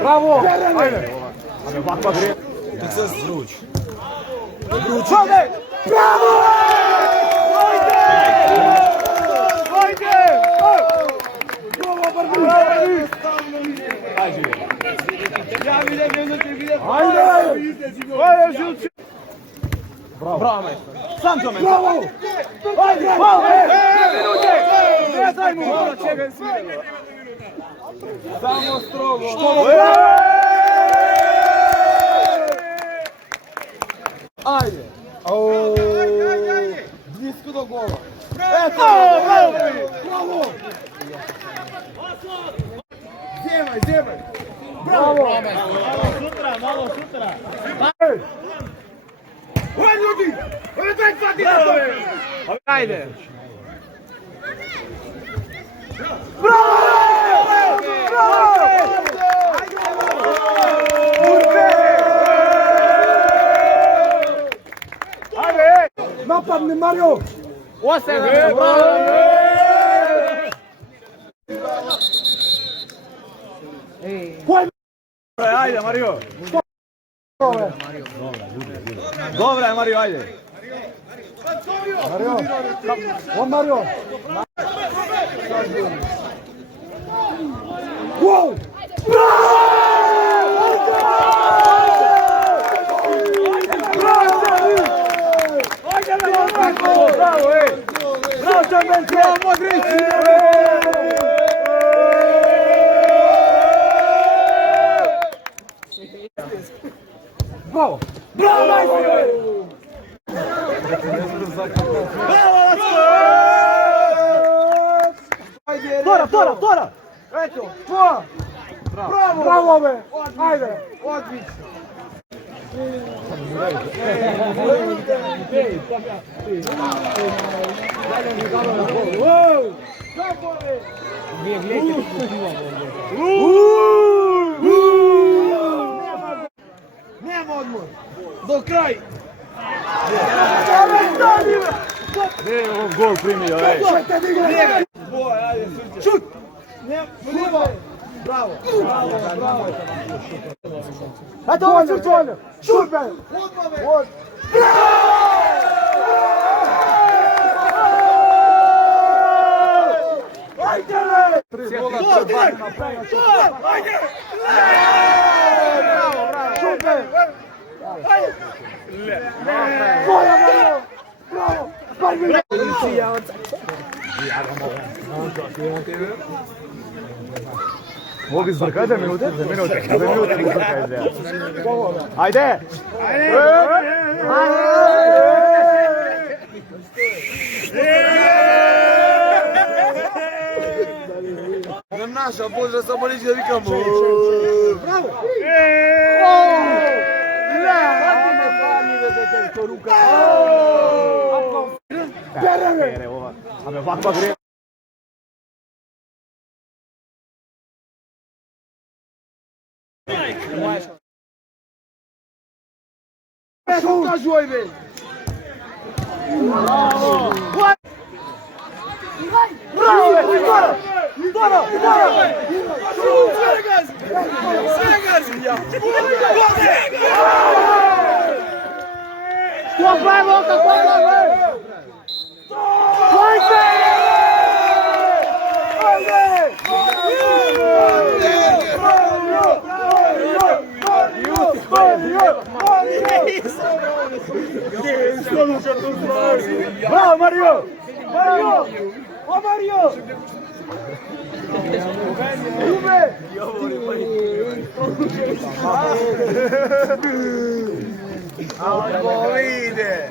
Bravo! Ajde! Ovakva gre. Ti se zruč. Čovjek! Bravo! Ajde! Ajde! Bravo, Barbić! Ajde! Ajde! Bravo! Sam to meni! Bravo! Ajde! Ne daj mu! Samo strogo! Ajde! Blisko do gola! Eto! Bravo! Zjebaj! Bravo! Malo sutra! Oj ljudi! Oj daj pati na to! Ajde! Bravo! Ajde! Napadni Mario! Osem! Ajde Mario! Dobra je Mario, ajde! Mario! On Mario! Wow! Bravo, ej! Bravo, Čemben, bravo, Modrić! Bravo! Bravo, majstor! Bravo! Tora! Eto, tvoja! Bravo, be! Ajde! Odlično! Nema odmor! Do kraj! Ne, on gol primio, ej! Šut! Bravo! Eto ovo šut čovjek! Šut me! Ajde! Ajde! Šut me! Bravo! Mogu izbrkati za minute? Za minute izbrkati. Ajde! Naša, Bože, samo reći da vikamo. Bravo! Ovakva gre. Šuta žojbe! Bravo! Bravo! Dora! Svegaš! Kopaj, Volka, kopaj! Ajde! Bravo, Mario! Mario! O, Mario! Juve! Albo ide!